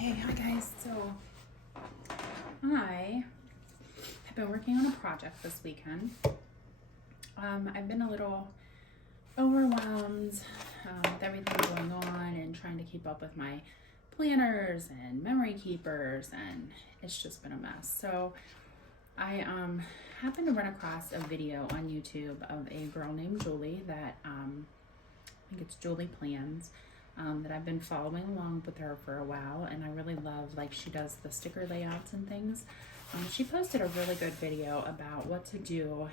Okay, hi guys. So I have been working on a project this weekend. I've been a little overwhelmed with everything going on and trying to keep up with my planners and memory keepers, and it's just been a mess. So I happened to run across a video on YouTube of a girl named Julie that I think it's Julie Plans. That I've been following along with her for a while, and I really love, like, she does the sticker layouts and things. She posted a really good video about what to do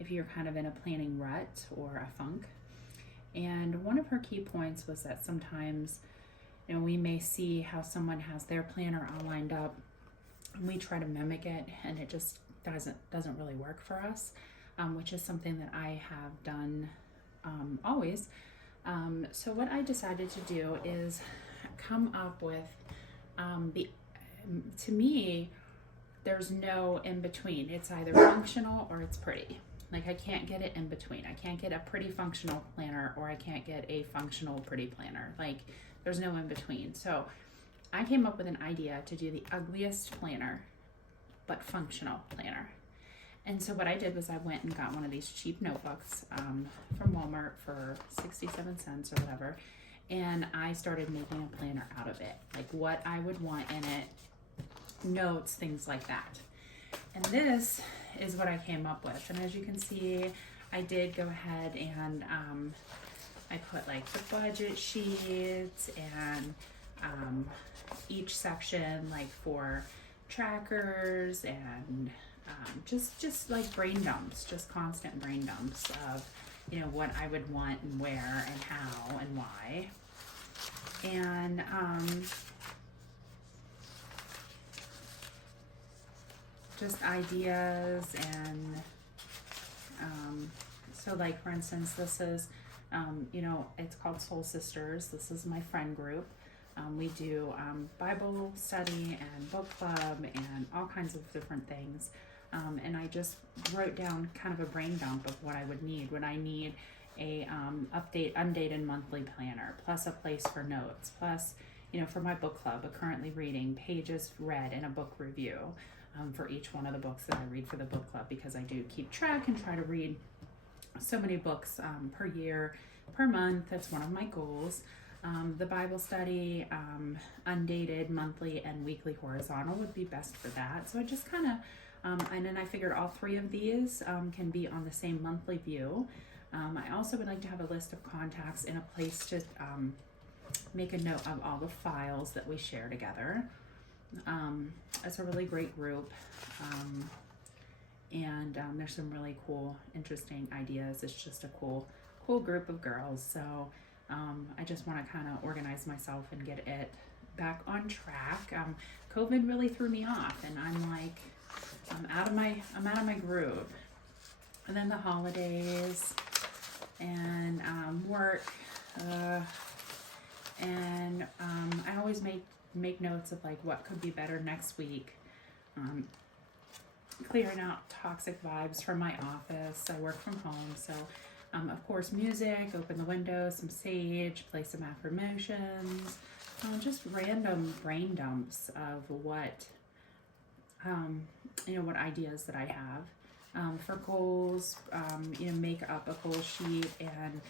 if you're kind of in a planning rut or a funk. And one of her key points was that sometimes, we may see how someone has their planner all lined up, and we try to mimic it, and it just doesn't really work for us, which is something that I have done always. So what I decided to do is come up with to me, there's no in between. It's either functional or it's pretty. Like, I can't get it in between. I can't get a pretty functional planner, or I can't get a functional pretty planner. Like, there's no in between. So I came up with an idea to do the ugliest planner but functional planner. And so what I did was I went and got one of these cheap notebooks from Walmart for 67 cents or whatever, and I started making a planner out of it, like what I would want in it, notes, things like that. And this is what I came up with. And as you can see, I did go ahead and I put like the budget sheets and each section like for trackers and just like brain dumps, just constant brain dumps of, what I would want and where and how and why. And just ideas. And so like, for instance, this is, it's called Soul Sisters. This is my friend group. We do Bible study and book club and all kinds of different things. And I just wrote down kind of a brain dump of what I would need. Would I need a undated monthly planner, plus a place for notes, plus, for my book club, a currently reading, pages read, and a book review for each one of the books that I read for the book club, because I do keep track and try to read so many books per year, per month. That's one of my goals. The Bible study, undated, monthly, and weekly horizontal would be best for that. So I just kind of, and then I figured all three of these can be on the same monthly view. I also would like to have a list of contacts in a place to make a note of all the files that we share together. It's a really great group. And there's some really cool, interesting ideas. It's just a cool group of girls. So I just want to kind of organize myself and get it back on track. COVID really threw me off, and I'm like, I'm out of my groove. And then the holidays and work, and I always make notes of like what could be better next week. Clearing out toxic vibes from my office. I work from home, so of course, music, open the window, some sage, play some affirmations, just random brain dumps of what, what ideas that I have for goals, make up a goal sheet and,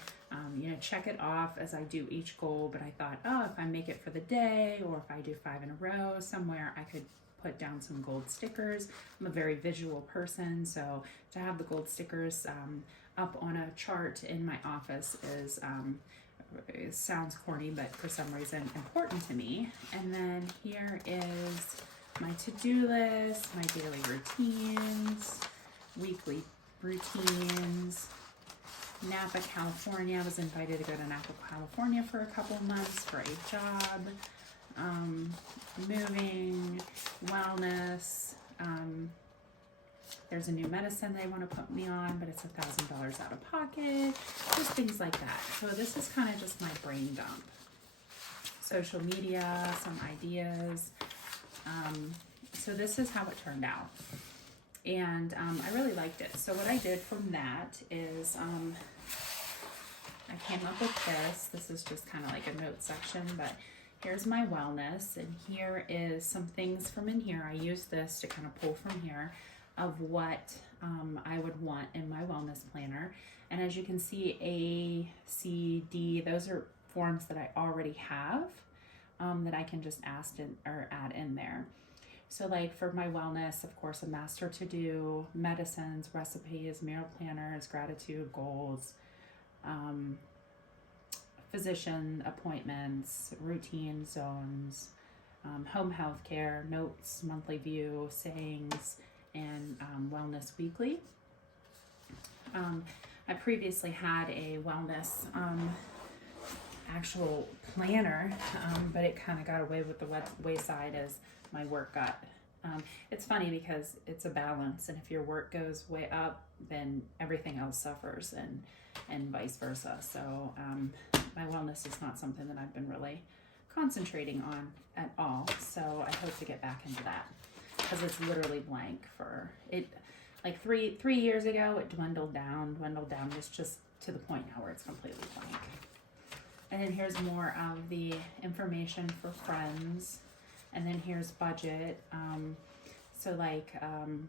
check it off as I do each goal. But I thought, if I make it for the day, or if I do 5 in a row somewhere, I could put down some gold stickers. I'm a very visual person, so to have the gold stickers up on a chart in my office is it sounds corny, but for some reason important to me. And then here is my to-do list, my daily routines, weekly routines. Napa, California. I was invited to go to Napa, California for a couple months for a job. Moving, wellness. There's a new medicine they want to put me on, but it's $1,000 out of pocket. Just things like that. So this is kind of just my brain dump. Social media, some ideas. So this is how it turned out. And I really liked it. So what I did from that is I came up with this. This is just kind of like a note section, but here's my wellness, and here is some things from in here. I use this to kind of pull from here of what I would want in my wellness planner. And as you can see, A, C, D, those are forms that I already have that I can just add in there. So like for my wellness, of course, a master to-do, medicines, recipes, meal planners, gratitude, goals, physician appointments, routine zones, home health care, notes, monthly view, sayings, and wellness weekly. I previously had a wellness actual planner, but it kind of got away with the wayside as my work got. It's funny because it's a balance, and if your work goes way up, then everything else suffers, and vice versa. So my wellness is not something that I've been really concentrating on at all. So I hope to get back into that, because it's literally blank for it. Like three years ago, it dwindled down. It's just to the point now where it's completely blank. And then here's more of the information for friends. And then here's budget. So like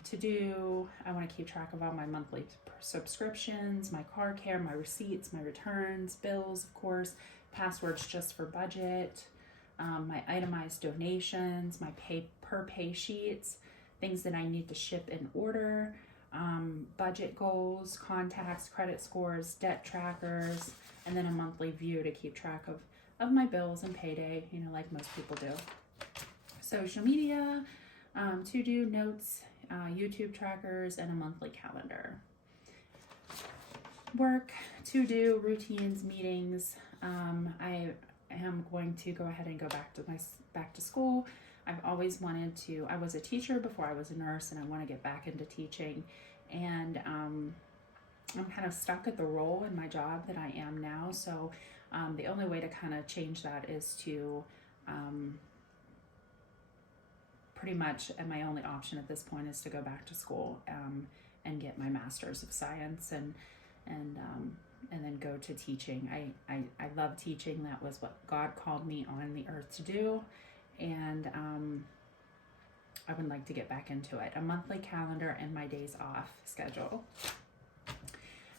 to do, I want to keep track of all my monthly subscriptions, my car care, my receipts, my returns, bills, of course, passwords just for budget, my itemized donations, my per pay sheets, things that I need to ship in order, budget goals, contacts, credit scores, debt trackers, and then a monthly view to keep track of my bills and payday, you know, like most people do. Social media, to-do notes, YouTube trackers, and a monthly calendar. Work, to-do, routines, meetings. I am going to go ahead and go back to school. I've always wanted to. I was a teacher before I was a nurse, and I want to get back into teaching. And I'm kind of stuck at the role in my job that I am now. So the only way to kind of change that is to pretty much, and my only option at this point is to go back to school and get my master's of science and then go to teaching. I love teaching. That was what God called me on the earth to do, and I would like to get back into it. A monthly calendar and my days off schedule.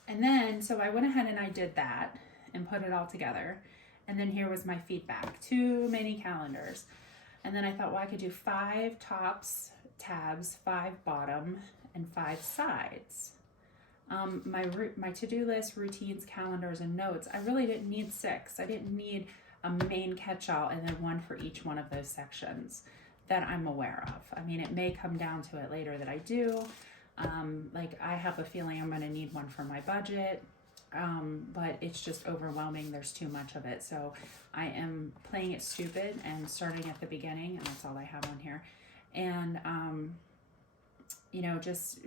And then, so I went ahead and I did that and put it all together. And then here was my feedback. Too many calendars. And then I thought, well, I could do 5 tops, tabs, 5 bottom, and 5 sides. My to-do list, routines, calendars, and notes, I really didn't need 6. I didn't need a main catch-all and then one for each one of those sections that I'm aware of. I mean, it may come down to it later that I do. Like I have a feeling I'm going to need one for my budget, but it's just overwhelming. There's too much of it. So I am playing it stupid and starting at the beginning, and that's all I have on here. And, you know, just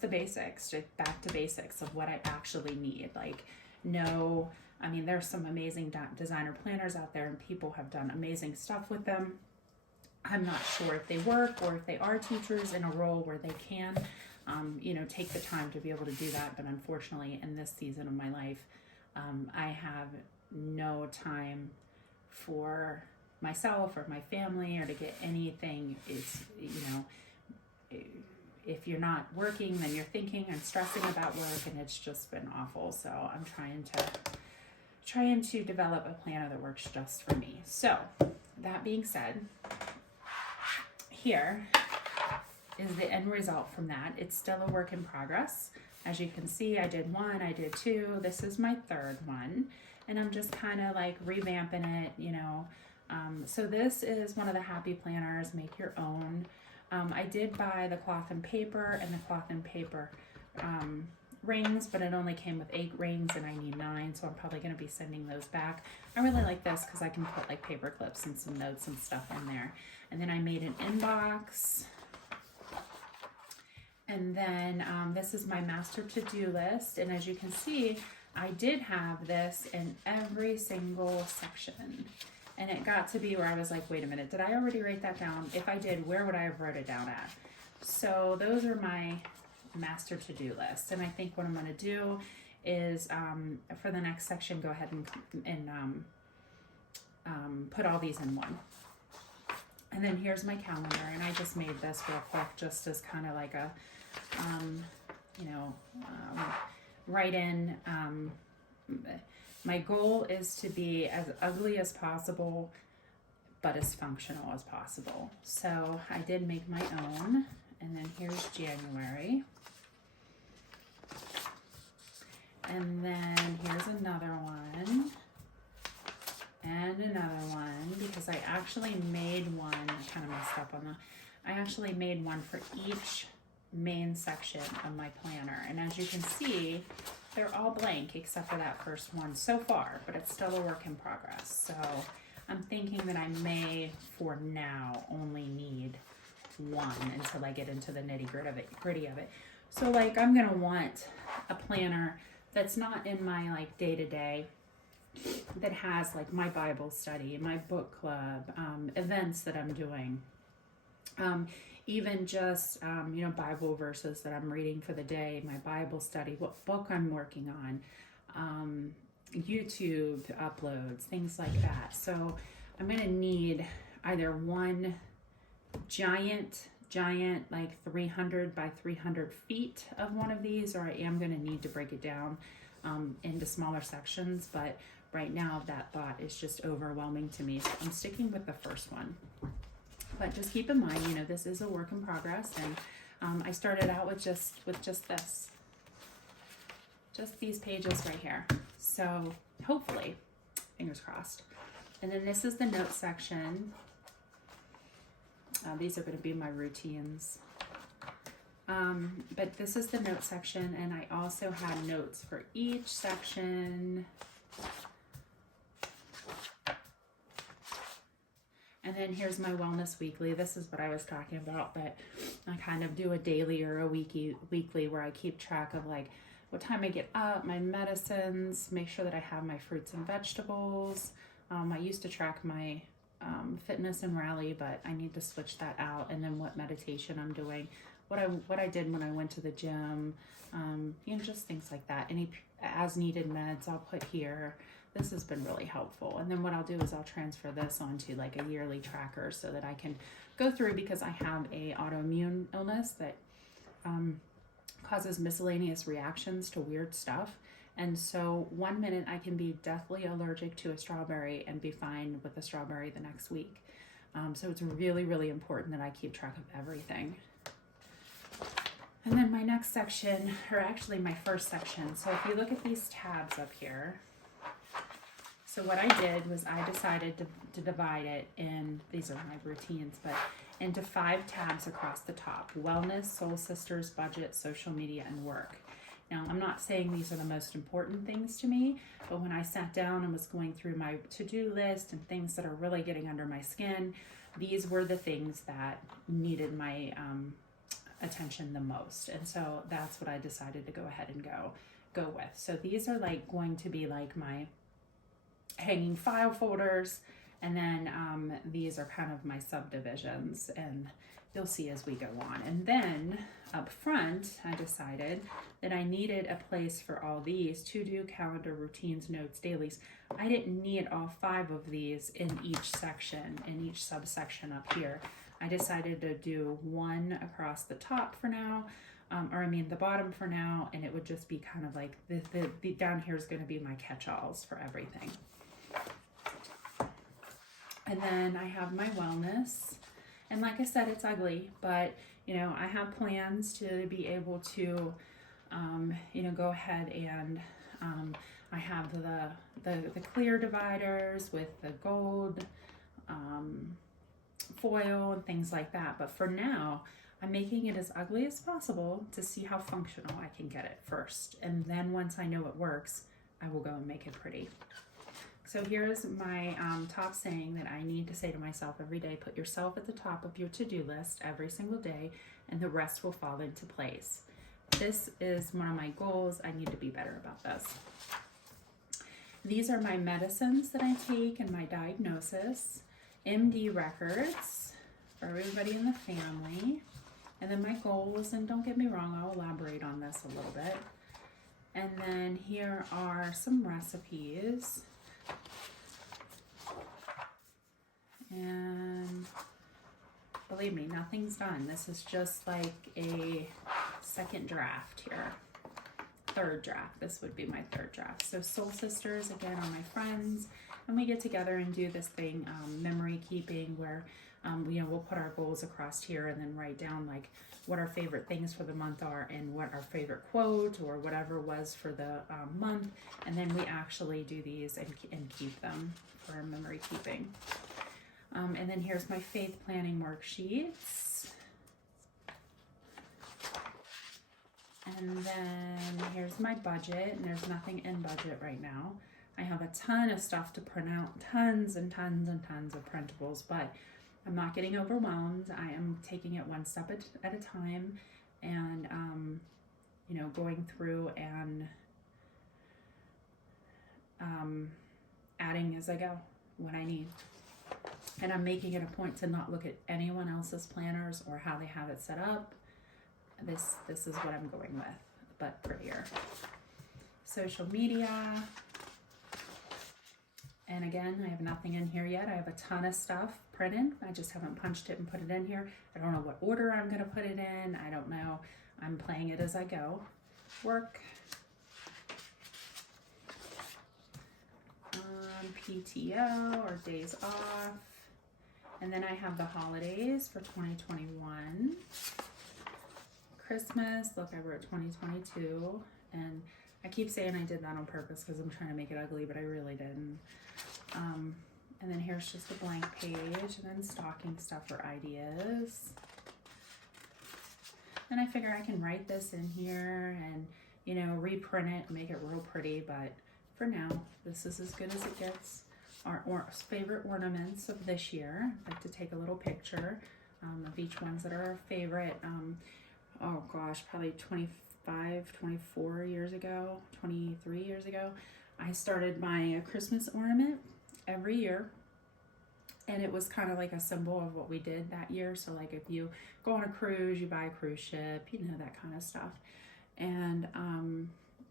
the basics, just back to basics of what I actually need. Like, no, I mean, there's some amazing designer planners out there, and people have done amazing stuff with them. I'm not sure if they work or if they are teachers in a role where they can, you know, take the time to be able to do that. But unfortunately, in this season of my life, I have no time for myself or my family or to get anything. It's, you know, if you're not working, then you're thinking and stressing about work, and it's just been awful. So I'm trying to develop a planner that works just for me. So that being said, here is the end result from that. It's still a work in progress. As you can see, I did 1, I did 2. This is my 3rd one, and I'm just kind of like revamping it, you know. So this is one of the happy planners, make your own. I did buy the cloth and paper and the cloth and paper rings, but it only came with 8 rings and I need 9, so I'm probably going to be sending those back. I really like this because I can put like paper clips and some notes and stuff in there. And then I made an inbox. And then this is my master to-do list. And as you can see, I did have this in every single section. And it got to be where I was like, wait a minute, did I already write that down? If I did, where would I have wrote it down at? So those are my master to-do list. And I think what I'm going to do is for the next section, go ahead and put all these in one. And then here's my calendar, and I just made this real quick just as kind of like a, write in. My goal is to be as ugly as possible, but as functional as possible. So I did make my own, and then here's January. And then here's another one. And another one, because I actually made one, I kind of messed up on I actually made one for each main section of my planner. And as you can see, they're all blank except for that first one so far, but it's still a work in progress. So I'm thinking that I may, for now, only need one until I get into the gritty of it. So like, I'm gonna want a planner that's not in my like day-to-day, that has like my Bible study, my book club, events that I'm doing, even just, Bible verses that I'm reading for the day, my Bible study, what book I'm working on, YouTube uploads, things like that. So I'm going to need either one giant, like 300 by 300 feet of one of these, or I am going to need to break it down into smaller sections, but right now that thought is just overwhelming to me, so I'm sticking with the first one. But just keep in mind, this is a work in progress, and I started out with just this, just these pages right here. So hopefully, fingers crossed. And then this is the notes section. These are going to be my routines. But this is the notes section, and I also had notes for each section. And then here's my wellness weekly. This is what I was talking about, that I kind of do a daily or a weekly where I keep track of like what time I get up, my medicines, make sure that I have my fruits and vegetables. I used to track my fitness and rally, but I need to switch that out. And then what meditation I'm doing, what I did when I went to the gym, just things like that. Any as needed meds I'll put here. This has been really helpful. And then what I'll do is I'll transfer this onto like a yearly tracker so that I can go through, because I have a autoimmune illness that causes miscellaneous reactions to weird stuff. And so 1 minute I can be deathly allergic to a strawberry and be fine with the strawberry the next week. So it's really, really important that I keep track of everything. And then my next section, or actually my first section. So if you look at these tabs up here, so what I did was I decided to divide it in, these are my routines, but into 5 tabs across the top: wellness, soul sisters, budget, social media, and work. Now, I'm not saying these are the most important things to me, but when I sat down and was going through my to-do list and things that are really getting under my skin, these were the things that needed my attention the most. And so that's what I decided to go ahead and go with. So these are like going to be like my hanging file folders, and then these are kind of my subdivisions, and you'll see as we go on. And then up front, I decided that I needed a place for all these: to-do, calendar, routines, notes, dailies. I didn't need all 5 of these in each section, in each subsection up here. I decided to do one across the top for now, the bottom for now, and it would just be kind of like the down here is going to be my catch-alls for everything. And then I have my wellness, and like I said, it's ugly, but I have plans to be able to go ahead and I have the clear dividers with the gold foil and things like that. But for now, I'm making it as ugly as possible to see how functional I can get it first. And then once I know it works, I will go and make it pretty. So here's my top saying that I need to say to myself every day: put yourself at the top of your to-do list every single day, and the rest will fall into place. This is one of my goals. I need to be better about this. These are my medicines that I take and my diagnosis, MD records for everybody in the family, and then my goals. And don't get me wrong, I'll elaborate on this a little bit. And then here are some recipes. believe me, nothing's done. This is just like a second draft here. Third draft. This would be my third draft. So soul sisters, again, are my friends, and we get together and do this thing, memory keeping, where we'll put our goals across here and then write down like what our favorite things for the month are and what our favorite quote or whatever was for the month, and then we actually do these and keep them for our memory keeping. And then here's my faith planning worksheets. And then here's my budget, and there's nothing in budget right now. I have a ton of stuff to print out, tons and tons and tons of printables, but I'm not getting overwhelmed. I am taking it one step at a time, and going through and adding as I go what I need. And I'm making it a point to not look at anyone else's planners or how they have it set up. This is what I'm going with, but prettier. Social media. And again, I have nothing in here yet. I have a ton of stuff printed. I just haven't punched it and put it in here. I don't know what order I'm going to put it in. I don't know. I'm playing it as I go. Work. PTO or days off. And then I have the holidays for 2021. Christmas, look, I wrote 2022, and I keep saying I did that on purpose because I'm trying to make it ugly, but I really didn't. And then here's just a blank page, and then stocking stuff or ideas. And I figure I can write this in here and, reprint it and make it real pretty, but for now, this is as good as it gets. Our favorite ornaments of this year. I'd like to take a little picture of each ones that are our favorite. Oh gosh, probably 25, 24 years ago, 23 years ago, I started my Christmas ornament every year. And it was kind of like a symbol of what we did that year. So like if you go on a cruise, you buy a cruise ship, that kind of stuff. And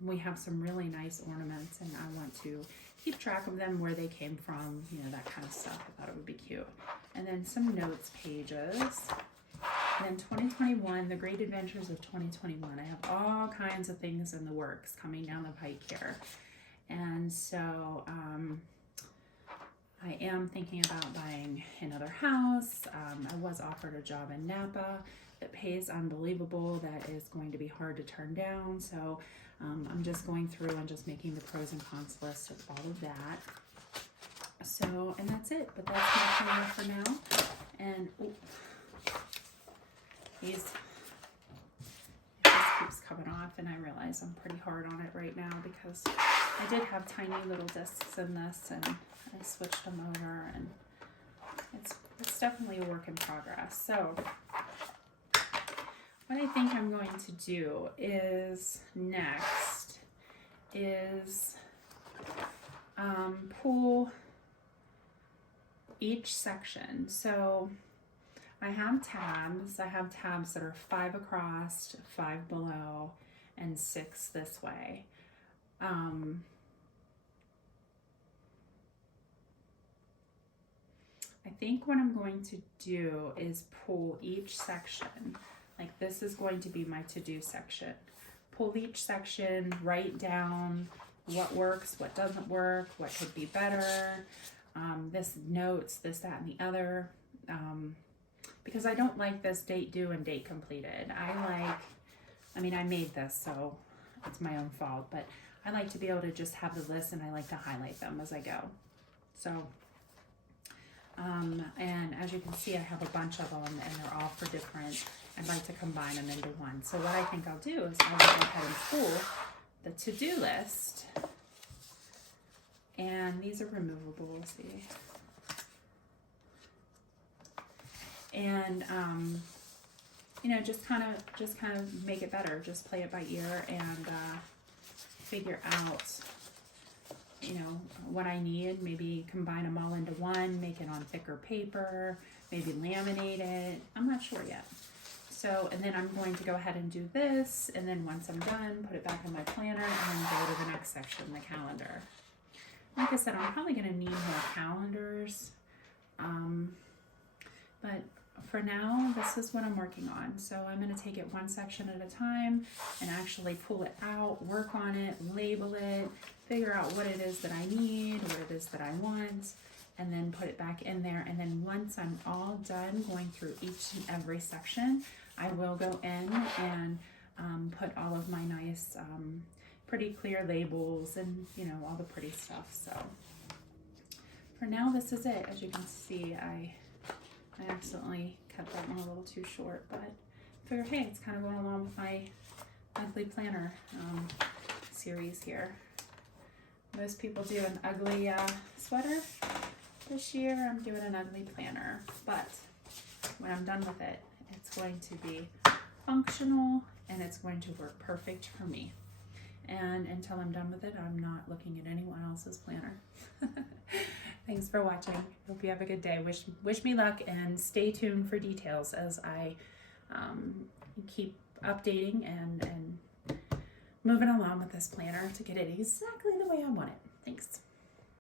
we have some really nice ornaments, and I want to keep track of them, where they came from, that kind of stuff. I thought it would be cute. And then some notes pages. And then 2021, the great adventures of 2021. I have all kinds of things in the works coming down the pike here. And so I am thinking about buying another house. I was offered a job in Napa that pays unbelievable, that is going to be hard to turn down. So I'm just going through and just making the pros and cons list of all of that. So, and that's it. But that's my planner for now. And this keeps coming off, and I realize I'm pretty hard on it right now because I did have tiny little discs in this, and I switched them over, and it's definitely a work in progress. So what I think I'm going to do is next is pull each section. So I have tabs. I have tabs that are 5 across, 5 below, and 6 this way. I think what I'm going to do is pull each section. Like this is going to be my to-do section. Pull each section, write down what works, what doesn't work, what could be better, this notes, this, that, and the other. Because I don't like this date due and date completed. I made this, so it's my own fault, but I like to be able to just have the list, and I like to highlight them as I go. So, and as you can see, I have a bunch of them, and they're all for different. I'd like to combine them into one. So what I think I'll do is I'll go ahead and pull the to-do list, and these are removable, see. And just kind of make it better. Just play it by ear and figure out, what I need. Maybe combine them all into one, make it on thicker paper, maybe laminate it. I'm not sure yet. So, and then I'm going to go ahead and do this, and then once I'm done, put it back in my planner, and then go to the next section, the calendar. Like I said, I'm probably going to need more calendars, but for now, this is what I'm working on. So I'm going to take it one section at a time and actually pull it out, work on it, label it, figure out what it is that I need, what it is that I want, and then put it back in there. And then once I'm all done going through each and every section, I will go in and put all of my nice pretty clear labels and, you know, all the pretty stuff. So for now, this is it. As you can see, I accidentally cut that one a little too short, but I figured, hey, it's kind of going along with my monthly planner series here. Most people do an ugly sweater. This year, I'm doing an ugly planner, but when I'm done with it, it's going to be functional and it's going to work perfect for me. And until I'm done with it, I'm not looking at anyone else's planner. Thanks for watching. Hope you have a good day. Wish me luck and stay tuned for details as I keep updating and moving along with this planner to get it exactly the way I want it. Thanks.